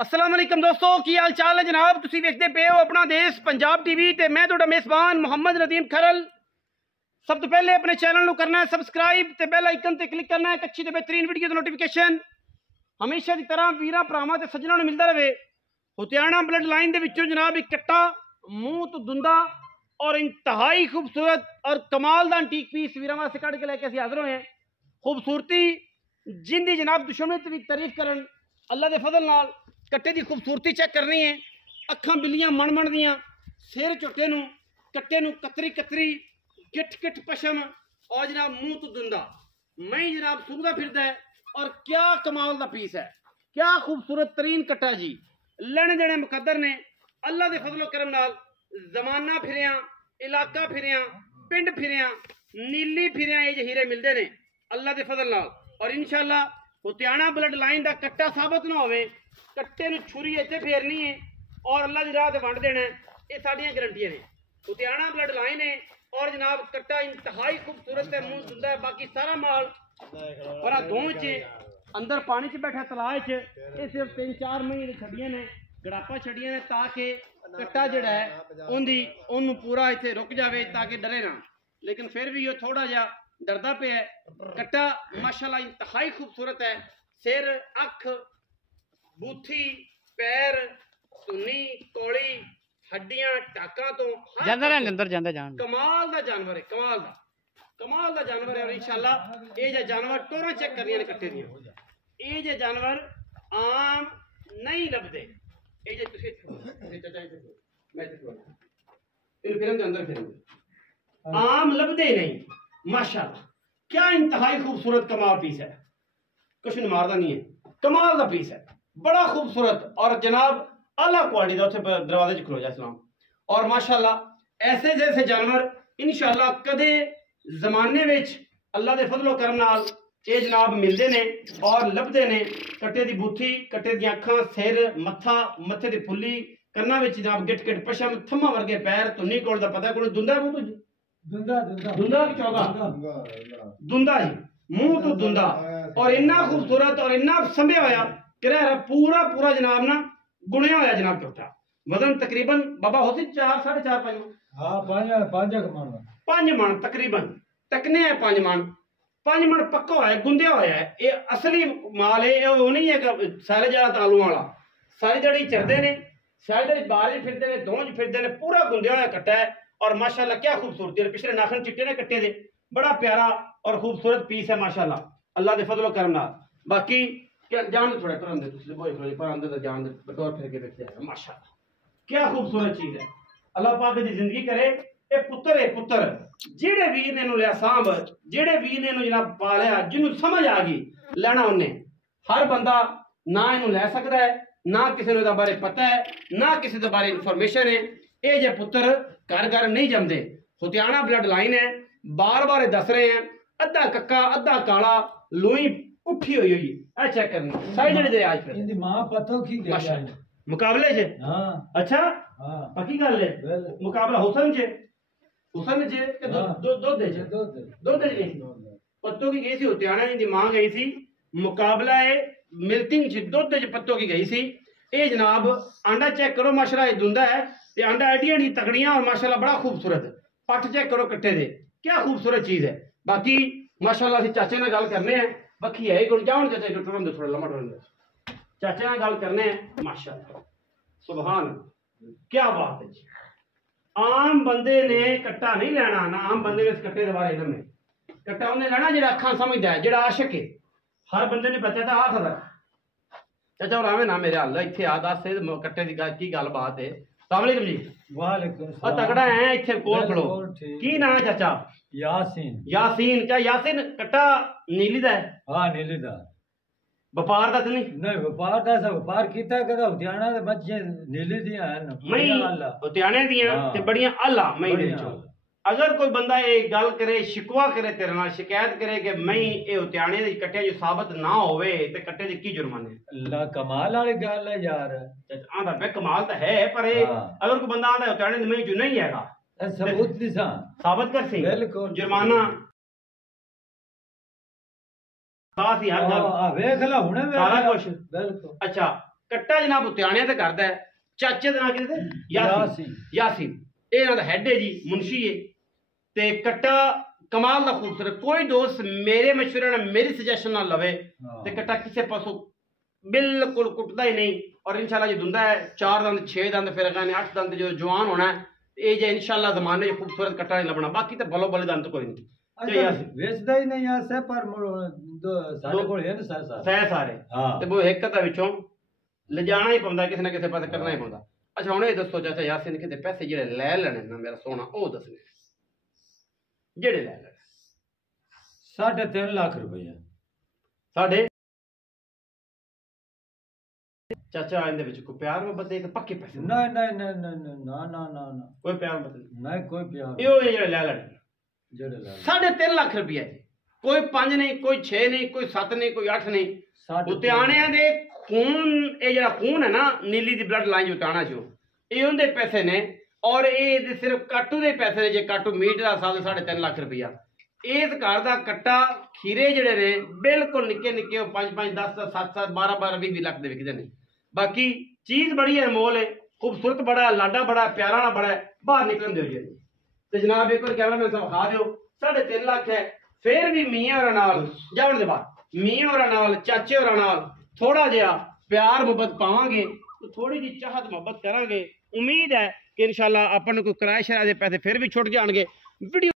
अस्सलाम वालेकुम दोस्तों की हाल चाल है जनाब। तुसी देखते पे हो अपना देश पंजाब टीवी ते मैं तुहाडा मेज़बान मोहम्मद नदीम खरल। सब तो पहले अपने चैनल को करना है सबसक्राइब ते बेल आइकन ते क्लिक करना है एक अच्छी ते बेहतरीन वीडियो की नोटिफिकेशन हमेशा की तरह वीरां भरावां ते सज्जनां नूं मिलदा रहे। हुतियाना ब्लड लाइन दे विचों जनाब एक कट्टा मूँह तो दुंदा और इंतहाई खूबसूरत और कमाल दा एंटीक पीस वीरां वास्ते कढ़ के लैके असीं हाज़र होए हैं। खूबसूरती जिंदी जनाब दुश्मन दी तारीफ करन अल्लाह दे फजल नाल कट्टे की खूबसूरती चेक करनी है। अखां बिल्लियां मन मन दियां, सिर झुटे नूं कट्टे नूं कतरी कतरी गिठ गिठ पशम और जनाब मूँह तो दुंदा मई जनाब सूंघदा फिरदा है। और क्या कमाल का पीस है, क्या खूबसूरत तरीन कट्टा जी। लैने देने मुकद्दर ने अल्लाह के फजलो करम नाल जमाना फिरिया, इलाका फिरिया, पिंड फिरिया, नीली फिरिया ये हीरे मिलते हैं अल्लाह के फजल नाल। और इंशाअल्लाह हुतियाना ब्लड लाइन का कट्टा साबित ना होवे, कट्टे नूं छुरी इत्थे फेरनी है और अल्लाह की राह ते वंड देना, ये साडियां गारंटियां ने। हुतियाना ब्लड लाइन है और जनाब कट्टा इंतहाई खूबसूरत है, मुंह दुंदा है। बाकी सारा माल पर धों च अंदर पानी च बैठा तलाह च, ये सिर्फ 3-4 महीने छड़ियां ने, गड़ापा छड़ियां ने ताकि कट्टा जिहड़ा है उन्होंने पूरा इत्थे रुक जाए ताकि डरे ना। लेकिन फिर भी ये थोड़ा जा डरदा पे है। कट्टा माशाल्लाह इंतहाई खूबसूरत है। सिर, अख, बूथी, पैर, सुनी, कौड़ी, हड्डियां, टाका तो कमाल का जानवर है, कमाल का जानवर है। और इंशाल्लाह ये जो जानवर टोरा चेक करनी ने कट्टे दी, ये जो जानवर आम नहीं लभदे। ये जो आम लभदे नहीं। माशाल्लाह क्या इंतहाई खूबसूरत कमाल पीस है, कुछ मारदा नहीं है, कमाल का पीस है, बड़ा खूबसूरत और जनाब आला क्वालिटी का। उत्थे दरवाजे च खलो जा सलाम। और माशाल्लाह ऐसे जैसे जानवर इंशाल्लाह कदे जमाने विच अल्लाह दे फजलो करम नाल ये जनाब मिलते ने और लभदे ने। कट्टे दी बूथी, कट्टे दी अखां, सिर, मत्था, मत्थे दी फुल्ली, कन्ना विच जनाब गिट गिट पशम, थम्मा वर्गे पैर, तुन्नी कोल दा पता कोई दुंदा है मुंह जी, दुंदा की चौगा दुंदा जी, मुंह तो दुंदा और इन्ना खूबसूरत और इन्ना संभ्या होया कि पूरा पूरा जनाब ना गुणिया होया जनाब। कट्टा वजन तकरीबन बाबा होती 4-4.5 5 मन तकरीबन टकने है। 5 मन पक्का होया, गुंदिया होया है। ये असली माल है, वो नहीं है कि सारे जरा तालू वाला। सारी जड़ी चरते ने, सारी जड़ी बाल फिरते ने, दोंज फिरते ने, पूरा गुंदिया होया कट्टा है। और माशाल्लाह क्या खूबसूरती है। पिछले नाखन चिट्टे ने कट्टे दे, बड़ा प्यारा और खूबसूरत पीस है माशाल्लाह अल्लाह के फजलो करम नाल। बाकी क्या जान थोड़े पर जान बतौर फिर के देखते हैं माशाल्लाह क्या खूबसूरत चीज है। अल्लाह पाक दी जिंदगी करे। ये पुत्र है, पुत्र जेड़े वीर ने लिया सांभ, जेड़े वीर ने जनाब पालिया, जिन्होंने समझ आ गई लेना उन्हें, हर बंदा ना इनू लै सकता है, ना किसी ने बारे पता है, ना किसी के बारे इंफॉर्मेशन है। ये जे पुत्र घर घर नहीं जमदे। हुतियाना ब्लड लाइन है, बार बार दस रहे हैं, अद्धा कक्का अद्धा काला, लोई उठी हुई है। चेक करनी सारी जड़ी दे आज फिर मां पतो की मुकाबले च। हाँ अच्छा हाँ पक्की गल है। मुकाबला हुसन च दूध गई पत्तों की गई सी। हुतियाना दी मां गई सी मुकाबला है मिल्किंग च, दूध च पत्तों की गई सी। ये जनाब आंडा चेक करो माशाल्लाह, ये दुंदा है ते आंडा एडियां दी तगड़ियां और माशाल्लाह बड़ा खूबसूरत। पट चेक करो कट्टे दे, क्या खूबसूरत चीज है। बाकी माशाल्लाह असीं चाचे नाल गल करने हैं, बखी है गुण जाओ चाचे टुरन दे थोड़ा लम्मा टुरन दे, चाचे नाल गल करने हैं। माशाल्लाह सुभान क्या बात है जी। आम बंदे ने कट्टा नहीं लेना ना, आम बंदे ने इस कट्टे के बारे में कट्टा उन्हें लेना जो अखा समझदा है, जो आशिक है। हर बंदे ने बच्चा था आ खबर चाचा और आवे ना मेरे हल इतने आ दस कट्टे की गल बात है। सलामकुम जी। वालेकुम सलाम। तगड़ा है इतने कोल खड़ो, की ना है चाचा? यासीन। यासीन क्या यासीन कट्टा नीली दा है? हाँ नीली दा। व्यापार दा तो नहीं? नहीं व्यापार दा सब व्यापार कीता कदा हुतियाना दे बच्चे नीली दियां हैं मई हुतियाने दियां ते बड़ियां आला मई दे विचों। अगर कोई बंदा ये गल करे, शिकवा करे तेरे नाल, शिकायत करे कि मई ए हुतियाने दी कट्टे जो साबित ना होवे ते कट्टे दी की जुर्माने? अल्लाह कमाल वाली गल है यार। आंदा बे कमाल तो है पर अगर कोई बंदा आंदा हुतियाने दी मई जो नहीं हैगा सबूत दिसा साबित कर सी बिल्कुल जुर्माना खास ही हर गल वेख ला हुणे सारा कुछ। बिल्कुल। अच्छा ਕੱਟਾ ਜਨਾਬ ਉਤਿਆਣਿਆਂ ਤੇ ਕਰਦਾ ਹੈ। ਚਾਚੇ ਦਾ ਨਾਂ ਕਿਹਦੇ ਤੇ? ਯਾਸੀਨ। ਯਾਸੀਨ ਇਹ ਇਹਨਾਂ ਦਾ ਹੈਡ ਹੈ ਜੀ, ਮੁਨਸ਼ੀ ਹੈ। ਤੇ ਕੱਟਾ ਕਮਾਲ ਦਾ ਖੂਬਸੂਰਤ। ਕੋਈ ਦੋਸਤ ਮੇਰੇ ਮਸ਼ਵਰੇ ਨਾਲ, ਮੇਰੀ ਸੁਜੈਸ਼ਨ ਨਾਲ ਲਵੇ ਤੇ ਕੱਟਾ ਕਿਸੇ ਪਾਸੋਂ ਬਿਲकुल ਕੁੱਟਦਾ ਹੀ ਨਹੀਂ। और इंशाल्लाह जो दुंदा है 4 दंद 6 दंद फिर अगर 8 दंद जो जवान होना है ये जो इंशाल्लाह जमाने खूबसूरत कट्टा नहीं लबना। बाकी तो बलो बले दंद कोई नहीं वेचदा ही नहीं आ से पर दो सारे कोल है ना सारे हां ते वो एक कता विचों ले जाना ही पौंदा, किसी ना किसी पासे करना ही पौंदा। अच्छा हुण ये दसो चाचा यासीन के पैसे जेड़े ले लेने ना मेरा सोना ओ दसने जेड़े ले लेने 3.5 लाख रुपया साढ़े चाचा इनदे विच कोई प्यार मोहब्बत दे पक्के पैसे ना ना ना ना ना ना ना ना कोई प्यार मोहब्बत नहीं कोई प्यार यो जेड़े ले लेने जेड़े ले 3.5 लाख रुपया जी। कोई 5 नहीं, कोई 6 नहीं, कोई 7 नहीं, कोई 8 नहीं। उतियाणियां दे खून ये जेड़ा खून है ना नीली दी ब्लड लाइन उताना जो ये उनदे पैसे ने और ये सिर्फ काटू दे पैसे ने। जे काटू मीट दा साल 3.5 लाख रुपया। इस घर दा कट्टा खीरे जेड़े ने बिल्कुल निक्के निक्के 5-5 10 7 12 20 लाख दे विकदे ने। बाकी चीज बड़ी है, अनमोल है, खूबसूरत बड़ा है, लाडा बड़ा है, प्यारा बड़ा है। बाहर निकलन दो जी तो जनाब एक बार कैमरा मैन साहब खा दो 3.5 लाख है। फिर भी मियाँ और नाल जाने के बाद मियाँ और नाल चाचे और नाल थोड़ा जिहा प्यार मुहब्बत पावांगे तो थोड़ी जी चाहत मुहब्बत करांगे। उम्मीद है कि इंशाल्लाह अपन कोई किराए शराए के पैसे फिर भी छुट जाएंगे। वीडियो